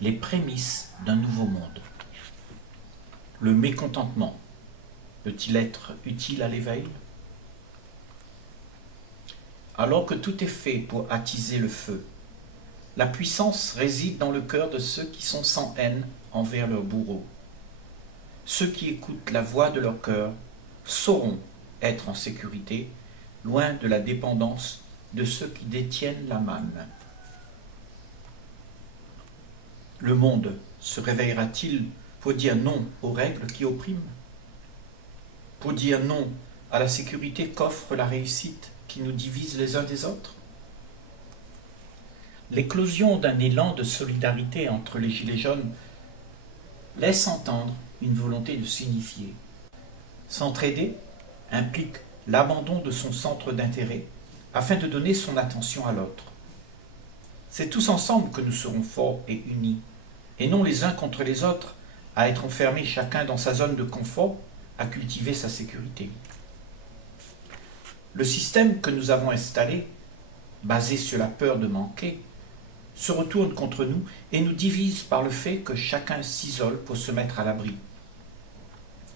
les prémices d'un nouveau monde. Le mécontentement peut-il être utile à l'éveil? Alors que tout est fait pour attiser le feu, la puissance réside dans le cœur de ceux qui sont sans haine envers leurs bourreaux. Ceux qui écoutent la voix de leur cœur sauront être en sécurité, loin de la dépendance de ceux qui détiennent la manne. Le monde se réveillera-t-il pour dire non aux règles qui oppriment? Pour dire non à la sécurité qu'offre la réussite qui nous divise les uns des autres? L'éclosion d'un élan de solidarité entre les Gilets jaunes laisse entendre une volonté de s'unifier. S'entraider implique l'abandon de son centre d'intérêt afin de donner son attention à l'autre. C'est tous ensemble que nous serons forts et unis, et non les uns contre les autres, à être enfermés chacun dans sa zone de confort, à cultiver sa sécurité. Le système que nous avons installé, basé sur la peur de manquer, se retourne contre nous et nous divise par le fait que chacun s'isole pour se mettre à l'abri.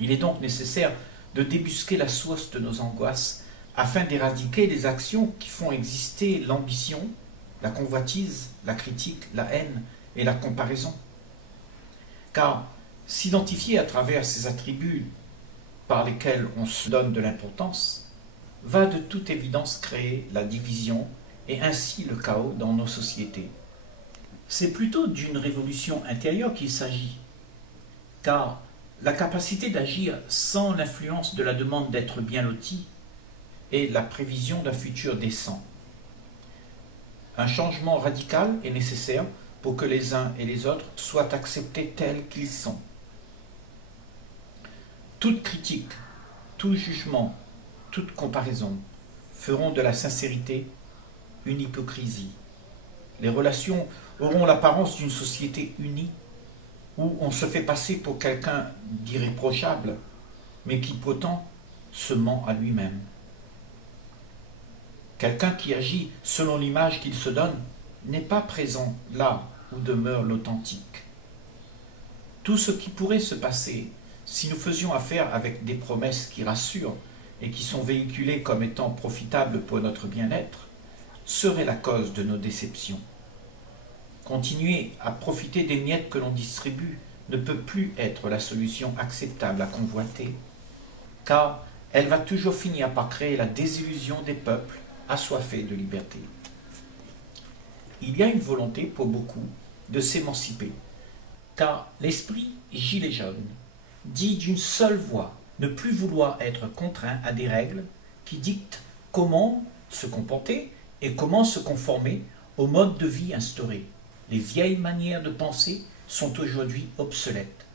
Il est donc nécessaire de débusquer la source de nos angoisses afin d'éradiquer les actions qui font exister l'ambition, la convoitise, la critique, la haine et la comparaison. Car s'identifier à travers ces attributs par lesquels on se donne de l'importance va de toute évidence créer la division et ainsi le chaos dans nos sociétés. C'est plutôt d'une révolution intérieure qu'il s'agit, car la capacité d'agir sans l'influence de la demande d'être bien loti est la prévision d'un futur décent. Un changement radical est nécessaire pour que les uns et les autres soient acceptés tels qu'ils sont. Toute critique, tout jugement, toute comparaison feront de la sincérité une hypocrisie. Les relations auront l'apparence d'une société unie où on se fait passer pour quelqu'un d'irréprochable, mais qui pourtant se ment à lui-même. Quelqu'un qui agit selon l'image qu'il se donne n'est pas présent là où demeure l'authentique. Tout ce qui pourrait se passer si nous faisions affaire avec des promesses qui rassurent et qui sont véhiculées comme étant profitables pour notre bien-être serait la cause de nos déceptions. Continuer à profiter des miettes que l'on distribue ne peut plus être la solution acceptable à convoiter, car elle va toujours finir par créer la désillusion des peuples assoiffés de liberté. Il y a une volonté pour beaucoup de s'émanciper, car l'esprit gilet jaune dit d'une seule voix ne plus vouloir être contraint à des règles qui dictent comment se comporter et comment se conformer au mode de vie instauré. Les vieilles manières de penser sont aujourd'hui obsolètes.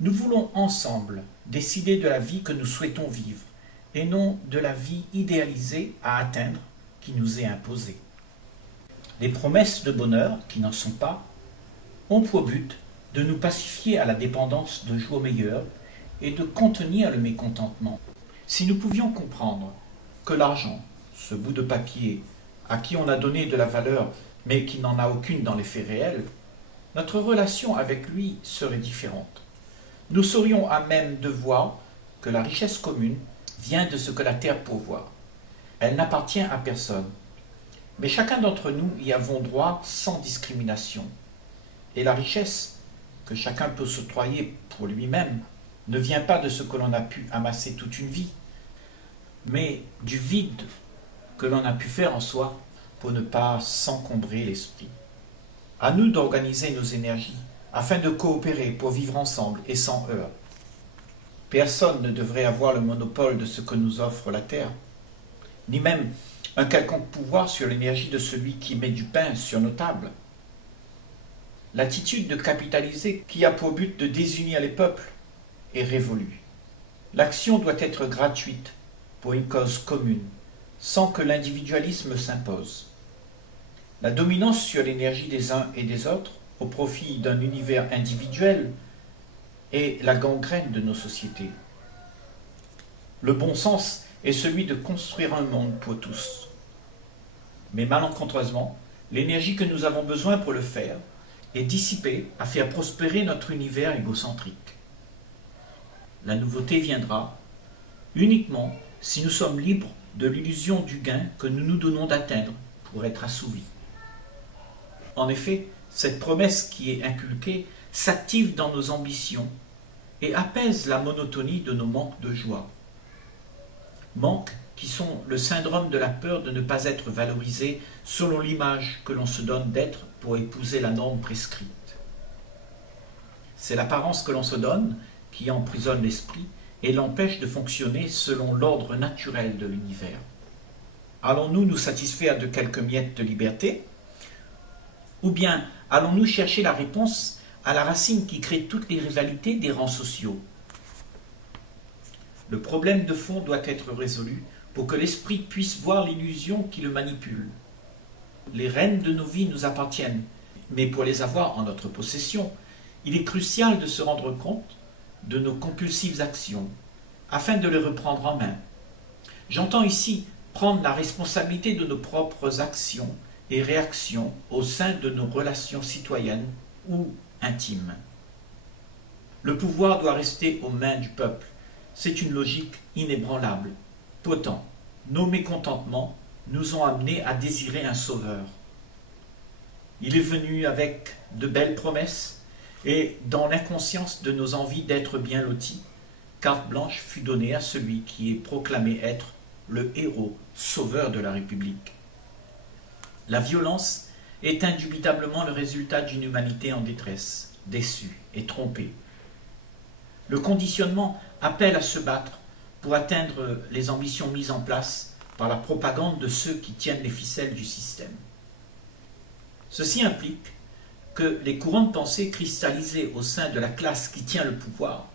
Nous voulons ensemble décider de la vie que nous souhaitons vivre et non de la vie idéalisée à atteindre qui nous est imposée. Les promesses de bonheur, qui n'en sont pas, ont pour but de nous pacifier à la dépendance de jours meilleurs et de contenir le mécontentement. Si nous pouvions comprendre que l'argent, ce bout de papier à qui on a donné de la valeur mais qui n'en a aucune dans les faits réels, notre relation avec lui serait différente. Nous serions à même de voir que la richesse commune vient de ce que la terre pourvoit. Elle n'appartient à personne, mais chacun d'entre nous y avons droit sans discrimination. Et la richesse que chacun peut s'octroyer pour lui-même ne vient pas de ce que l'on a pu amasser toute une vie, mais du vide que l'on a pu faire en soi pour ne pas s'encombrer l'esprit. À nous d'organiser nos énergies afin de coopérer pour vivre ensemble et sans heurts. Personne ne devrait avoir le monopole de ce que nous offre la terre, ni même un quelconque pouvoir sur l'énergie de celui qui met du pain sur nos tables. L'attitude de capitaliser qui a pour but de désunir les peuples est révolue. L'action doit être gratuite pour une cause commune, sans que l'individualisme s'impose. La dominance sur l'énergie des uns et des autres, au profit d'un univers individuel, est la gangrène de nos sociétés. Le bon sens est celui de construire un monde pour tous. Mais malencontreusement, l'énergie que nous avons besoin pour le faire et dissipée à faire prospérer notre univers égocentrique. La nouveauté viendra uniquement si nous sommes libres de l'illusion du gain que nous nous donnons d'atteindre pour être assouvis. En effet, cette promesse qui est inculquée s'active dans nos ambitions et apaise la monotonie de nos manques de joie. Manques qui sont le syndrome de la peur de ne pas être valorisé selon l'image que l'on se donne d'être pour épouser la norme prescrite. C'est l'apparence que l'on se donne qui emprisonne l'esprit et l'empêche de fonctionner selon l'ordre naturel de l'univers. Allons-nous nous satisfaire de quelques miettes de liberté? Ou bien allons-nous chercher la réponse à la racine qui crée toutes les rivalités des rangs sociaux? Le problème de fond doit être résolu pour que l'esprit puisse voir l'illusion qui le manipule. Les rênes de nos vies nous appartiennent, mais pour les avoir en notre possession, il est crucial de se rendre compte de nos compulsives actions, afin de les reprendre en main. J'entends ici prendre la responsabilité de nos propres actions et réactions au sein de nos relations citoyennes ou intimes. Le pouvoir doit rester aux mains du peuple. C'est une logique inébranlable. Pourtant, nos mécontentements nous ont amenés à désirer un sauveur. Il est venu avec de belles promesses et dans l'inconscience de nos envies d'être bien lotis, carte blanche fut donnée à celui qui est proclamé être le héros sauveur de la République. La violence est indubitablement le résultat d'une humanité en détresse, déçue et trompée. Le conditionnement appelle à se battre pour atteindre les ambitions mises en place par la propagande de ceux qui tiennent les ficelles du système. Ceci implique que les courants de pensée cristallisés au sein de la classe qui tient le pouvoir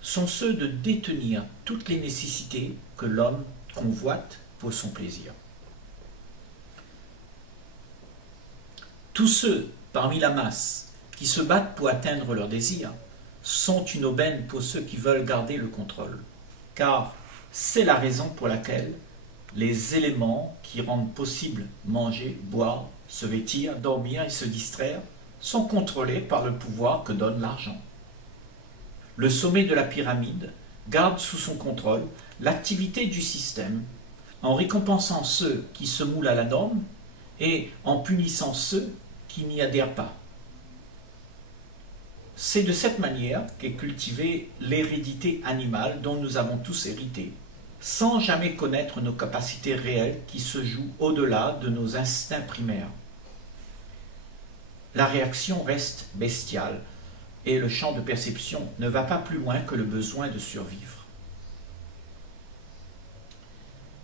sont ceux de détenir toutes les nécessités que l'homme convoite pour son plaisir. Tous ceux parmi la masse qui se battent pour atteindre leurs désirs sont une aubaine pour ceux qui veulent garder le contrôle, car c'est la raison pour laquelle les éléments qui rendent possible manger, boire, se vêtir, dormir et se distraire sont contrôlés par le pouvoir que donne l'argent. Le sommet de la pyramide garde sous son contrôle l'activité du système en récompensant ceux qui se moulent à la norme et en punissant ceux qui n'y adhèrent pas. C'est de cette manière qu'est cultivée l'hérédité animale dont nous avons tous hérité, sans jamais connaître nos capacités réelles qui se jouent au-delà de nos instincts primaires. La réaction reste bestiale et le champ de perception ne va pas plus loin que le besoin de survivre.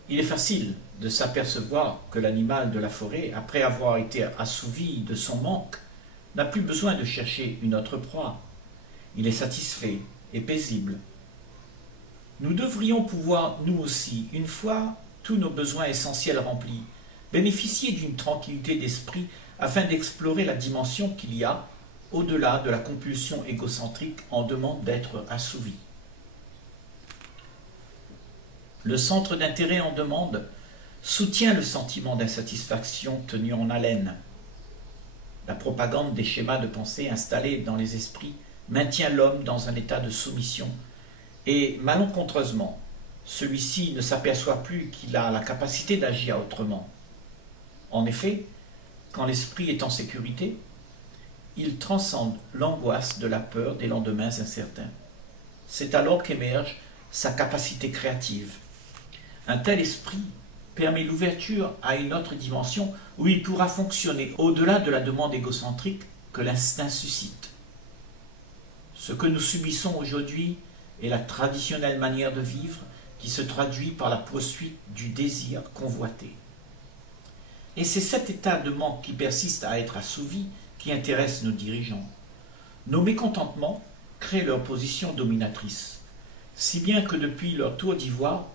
Il est facile de s'apercevoir que l'animal de la forêt, après avoir été assouvi de son manque, n'a plus besoin de chercher une autre proie. Il est satisfait et paisible. Nous devrions pouvoir, nous aussi, une fois tous nos besoins essentiels remplis, bénéficier d'une tranquillité d'esprit afin d'explorer la dimension qu'il y a au-delà de la compulsion égocentrique en demande d'être assouvi. Le centre d'intérêt en demande soutient le sentiment d'insatisfaction tenu en haleine. La propagande des schémas de pensée installés dans les esprits maintient l'homme dans un état de soumission et, malencontreusement, celui-ci ne s'aperçoit plus qu'il a la capacité d'agir autrement. En effet, quand l'esprit est en sécurité, il transcende l'angoisse de la peur des lendemains incertains. C'est alors qu'émerge sa capacité créative. Un tel esprit permet l'ouverture à une autre dimension où il pourra fonctionner au-delà de la demande égocentrique que l'instinct suscite. Ce que nous subissons aujourd'hui est la traditionnelle manière de vivre qui se traduit par la poursuite du désir convoité. Et c'est cet état de manque qui persiste à être assouvi qui intéresse nos dirigeants. Nos mécontentements créent leur position dominatrice, si bien que depuis leur tour d'ivoire,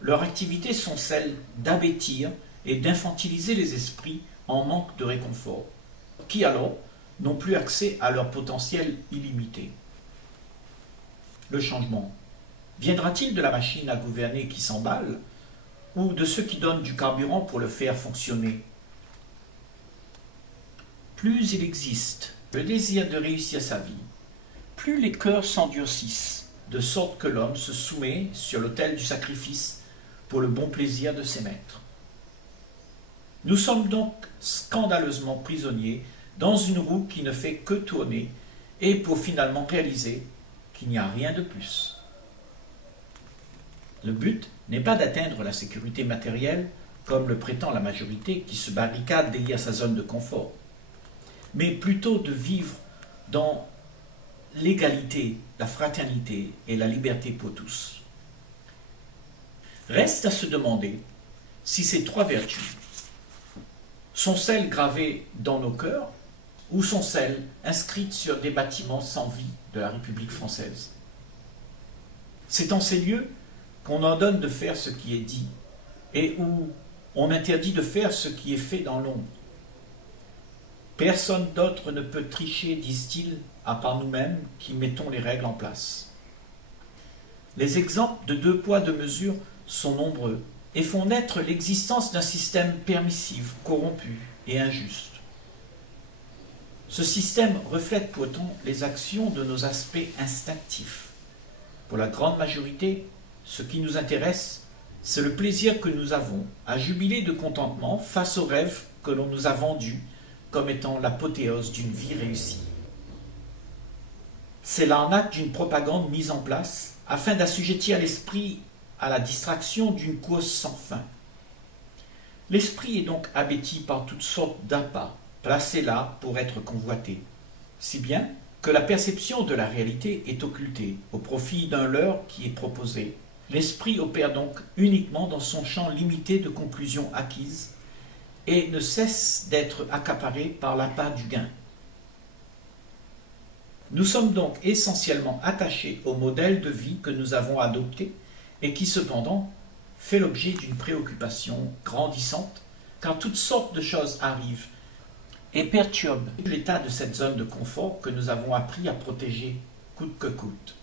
leurs activités sont celles d'abêtir et d'infantiliser les esprits en manque de réconfort, qui alors n'ont plus accès à leur potentiel illimité. Le changement viendra-t-il de la machine à gouverner qui s'emballe ou de ceux qui donnent du carburant pour le faire fonctionner? Plus il existe le désir de réussir sa vie, plus les cœurs s'endurcissent, de sorte que l'homme se soumet sur l'autel du sacrifice pour le bon plaisir de ses maîtres. Nous sommes donc scandaleusement prisonniers dans une roue qui ne fait que tourner et pour finalement réaliser qu'il n'y a rien de plus. Le but n'est pas d'atteindre la sécurité matérielle comme le prétend la majorité qui se barricade derrière sa zone de confort, mais plutôt de vivre dans l'égalité, la fraternité et la liberté pour tous. Reste à se demander si ces trois vertus sont celles gravées dans nos cœurs ou sont celles inscrites sur des bâtiments sans vie de la République française. C'est en ces lieux qu'on ordonne de faire ce qui est dit et où on interdit de faire ce qui est fait dans l'ombre. Personne d'autre ne peut tricher, disent-ils, à part nous-mêmes qui mettons les règles en place. Les exemples de deux poids, deux mesures sont nombreux et font naître l'existence d'un système permissif, corrompu et injuste. Ce système reflète pourtant les actions de nos aspects instinctifs. Pour la grande majorité, ce qui nous intéresse, c'est le plaisir que nous avons à jubiler de contentement face aux rêves que l'on nous a vendus comme étant l'apothéose d'une vie réussie. C'est l'arnaque d'une propagande mise en place afin d'assujettir l'esprit à la distraction d'une course sans fin. L'esprit est donc abêti par toutes sortes d'appâts, placés là pour être convoité, si bien que la perception de la réalité est occultée au profit d'un leurre qui est proposé. L'esprit opère donc uniquement dans son champ limité de conclusions acquises et ne cesse d'être accaparé par l'appât du gain. Nous sommes donc essentiellement attachés au modèle de vie que nous avons adopté et qui cependant fait l'objet d'une préoccupation grandissante car toutes sortes de choses arrivent et perturbent l'état de cette zone de confort que nous avons appris à protéger coûte que coûte.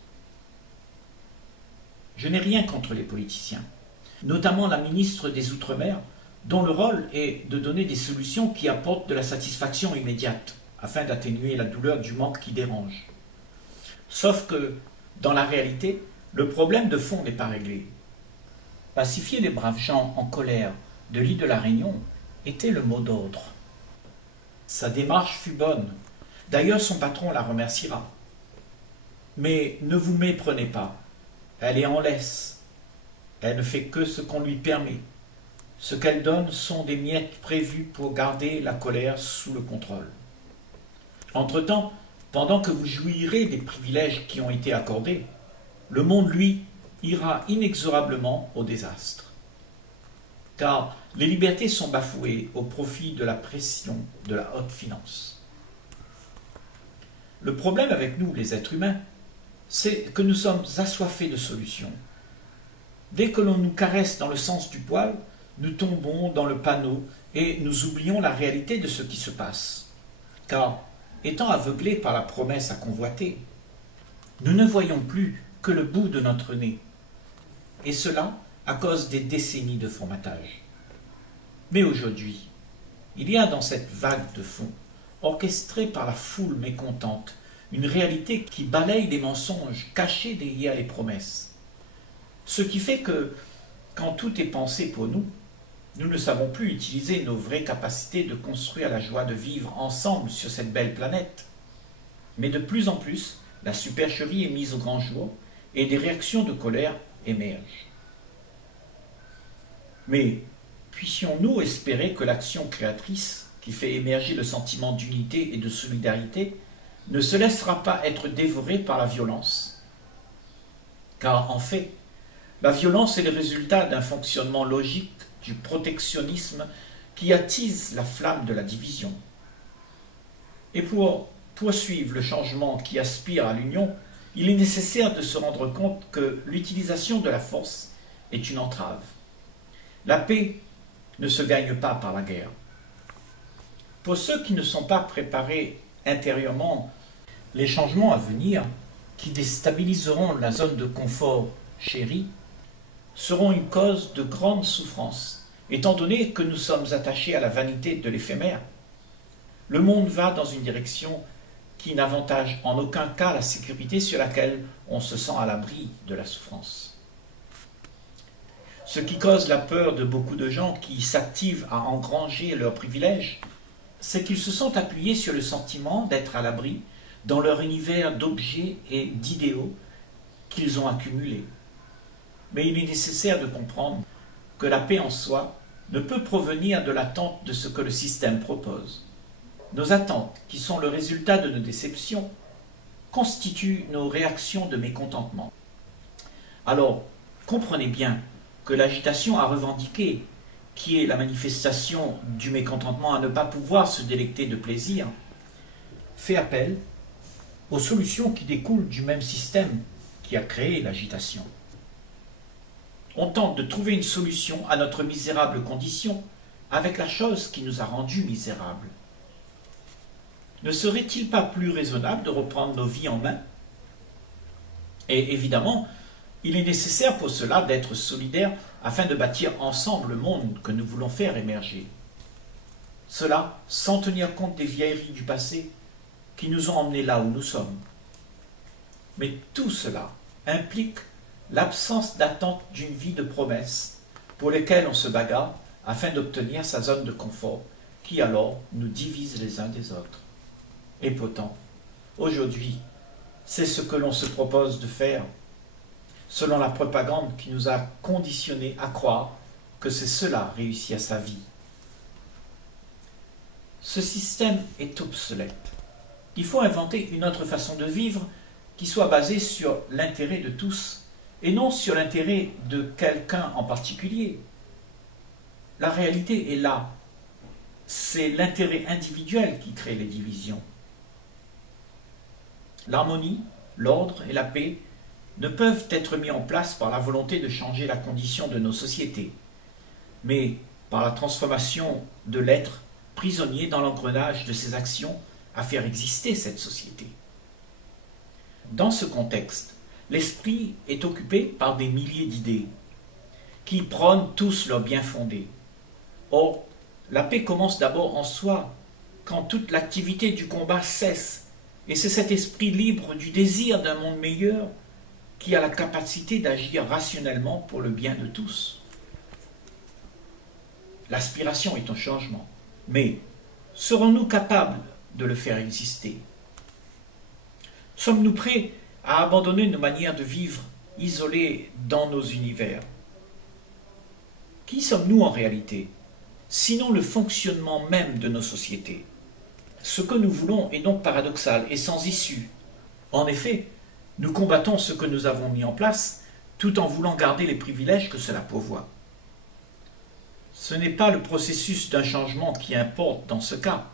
Je n'ai rien contre les politiciens, notamment la ministre des Outre-mer, dont le rôle est de donner des solutions qui apportent de la satisfaction immédiate, afin d'atténuer la douleur du manque qui dérange. Sauf que, dans la réalité, le problème de fond n'est pas réglé. Pacifier les braves gens en colère de l'île de la Réunion était le mot d'ordre. Sa démarche fut bonne. D'ailleurs, son patron la remerciera. Mais ne vous méprenez pas. Elle est en laisse. Elle ne fait que ce qu'on lui permet. Ce qu'elle donne sont des miettes prévues pour garder la colère sous le contrôle. Entre-temps, pendant que vous jouirez des privilèges qui ont été accordés, le monde, lui, ira inexorablement au désastre. Car les libertés sont bafouées au profit de la pression de la haute finance. Le problème avec nous, les êtres humains, c'est que nous sommes assoiffés de solutions. Dès que l'on nous caresse dans le sens du poil, nous tombons dans le panneau et nous oublions la réalité de ce qui se passe. Car, étant aveuglés par la promesse à convoiter, nous ne voyons plus que le bout de notre nez. Et cela à cause des décennies de formatage. Mais aujourd'hui, il y a dans cette vague de fond, orchestrée par la foule mécontente, une réalité qui balaye les mensonges cachés derrière les promesses. Ce qui fait que, quand tout est pensé pour nous, nous ne savons plus utiliser nos vraies capacités de construire la joie de vivre ensemble sur cette belle planète. Mais de plus en plus, la supercherie est mise au grand jour et des réactions de colère émergent. Mais puissions-nous espérer que l'action créatrice, qui fait émerger le sentiment d'unité et de solidarité, ne se laissera pas être dévorée par la violence? Car en fait, la violence est le résultat d'un fonctionnement logique du protectionnisme qui attise la flamme de la division. Et pour poursuivre le changement qui aspire à l'union, il est nécessaire de se rendre compte que l'utilisation de la force est une entrave. La paix ne se gagne pas par la guerre. Pour ceux qui ne sont pas préparés intérieurement, les changements à venir, qui déstabiliseront la zone de confort chérie, seront une cause de grande souffrance, étant donné que nous sommes attachés à la vanité de l'éphémère. Le monde va dans une direction qui n'avantage en aucun cas la sécurité sur laquelle on se sent à l'abri de la souffrance. Ce qui cause la peur de beaucoup de gens qui s'activent à engranger leurs privilèges, c'est qu'ils se sont appuyés sur le sentiment d'être à l'abri dans leur univers d'objets et d'idéaux qu'ils ont accumulés. Mais il est nécessaire de comprendre que la paix en soi ne peut provenir de l'attente de ce que le système propose. Nos attentes, qui sont le résultat de nos déceptions, constituent nos réactions de mécontentement. Alors, comprenez bien que l'agitation à revendiquer, qui est la manifestation du mécontentement à ne pas pouvoir se délecter de plaisir, fait appel aux solutions qui découlent du même système qui a créé l'agitation. On tente de trouver une solution à notre misérable condition avec la chose qui nous a rendus misérables. Ne serait-il pas plus raisonnable de reprendre nos vies en main? Et évidemment, il est nécessaire pour cela d'être solidaires afin de bâtir ensemble le monde que nous voulons faire émerger. Cela sans tenir compte des vieilleries du passé qui nous ont emmenés là où nous sommes. Mais tout cela implique l'absence d'attente d'une vie de promesses pour lesquelles on se bagarre afin d'obtenir sa zone de confort qui alors nous divise les uns des autres. Et pourtant, aujourd'hui, c'est ce que l'on se propose de faire, selon la propagande qui nous a conditionnés à croire que c'est cela réussi à sa vie. Ce système est obsolète. Il faut inventer une autre façon de vivre qui soit basée sur l'intérêt de tous et non sur l'intérêt de quelqu'un en particulier. La réalité est là. C'est l'intérêt individuel qui crée les divisions. L'harmonie, l'ordre et la paix ne peuvent être mis en place par la volonté de changer la condition de nos sociétés, mais par la transformation de l'être prisonnier dans l'engrenage de ses actions à faire exister cette société. Dans ce contexte, l'esprit est occupé par des milliers d'idées qui prônent tous leur bien fondé. Or, la paix commence d'abord en soi, quand toute l'activité du combat cesse, et c'est cet esprit libre du désir d'un monde meilleur qui a la capacité d'agir rationnellement pour le bien de tous. L'aspiration est un changement, mais serons-nous capables de le faire exister? Sommes-nous prêts à abandonner nos manières de vivre isolées dans nos univers? Qui sommes-nous en réalité, sinon le fonctionnement même de nos sociétés? Ce que nous voulons est donc paradoxal et sans issue. En effet, nous combattons ce que nous avons mis en place tout en voulant garder les privilèges que cela pourvoit. Ce n'est pas le processus d'un changement qui importe dans ce cas.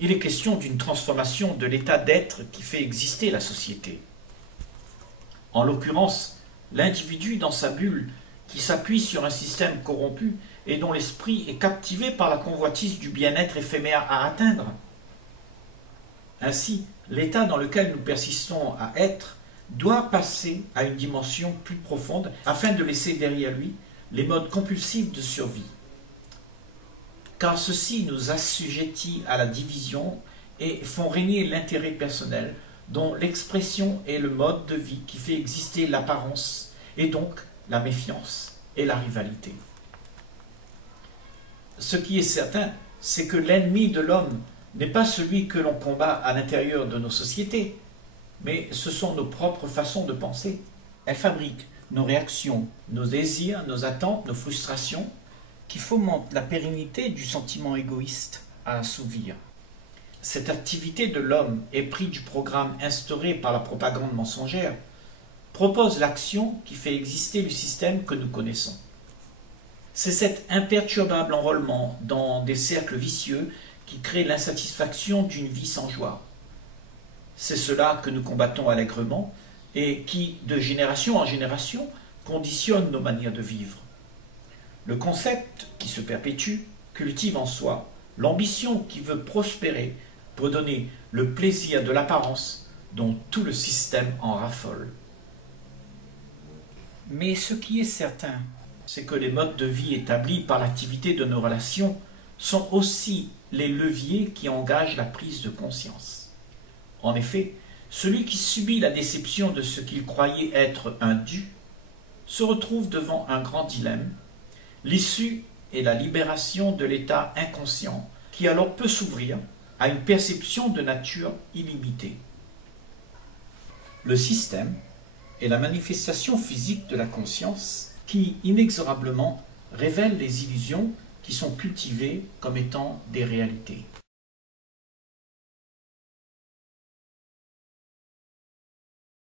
Il est question d'une transformation de l'état d'être qui fait exister la société. En l'occurrence, l'individu dans sa bulle qui s'appuie sur un système corrompu et dont l'esprit est captivé par la convoitise du bien-être éphémère à atteindre. Ainsi, l'état dans lequel nous persistons à être doit passer à une dimension plus profonde afin de laisser derrière lui les modes compulsifs de survie. Car ceux-ci nous assujettit à la division et font régner l'intérêt personnel dont l'expression est le mode de vie qui fait exister l'apparence et donc la méfiance et la rivalité. Ce qui est certain, c'est que l'ennemi de l'homme n'est pas celui que l'on combat à l'intérieur de nos sociétés, mais ce sont nos propres façons de penser. Elles fabriquent nos réactions, nos désirs, nos attentes, nos frustrations, qui fomentent la pérennité du sentiment égoïste à assouvir. Cette activité de l'homme, épris du programme instauré par la propagande mensongère, propose l'action qui fait exister le système que nous connaissons. C'est cet imperturbable enrôlement dans des cercles vicieux qui crée l'insatisfaction d'une vie sans joie. C'est cela que nous combattons allègrement et qui, de génération en génération, conditionne nos manières de vivre. Le concept qui se perpétue cultive en soi l'ambition qui veut prospérer pour donner le plaisir de l'apparence dont tout le système en raffole. Mais ce qui est certain, c'est que les modes de vie établis par l'activité de nos relations sont aussi les leviers qui engagent la prise de conscience. En effet, celui qui subit la déception de ce qu'il croyait être un dû se retrouve devant un grand dilemme. L'issue est la libération de l'état inconscient qui alors peut s'ouvrir à une perception de nature illimitée. Le système est la manifestation physique de la conscience qui, inexorablement, révèle les illusions qui sont cultivées comme étant des réalités.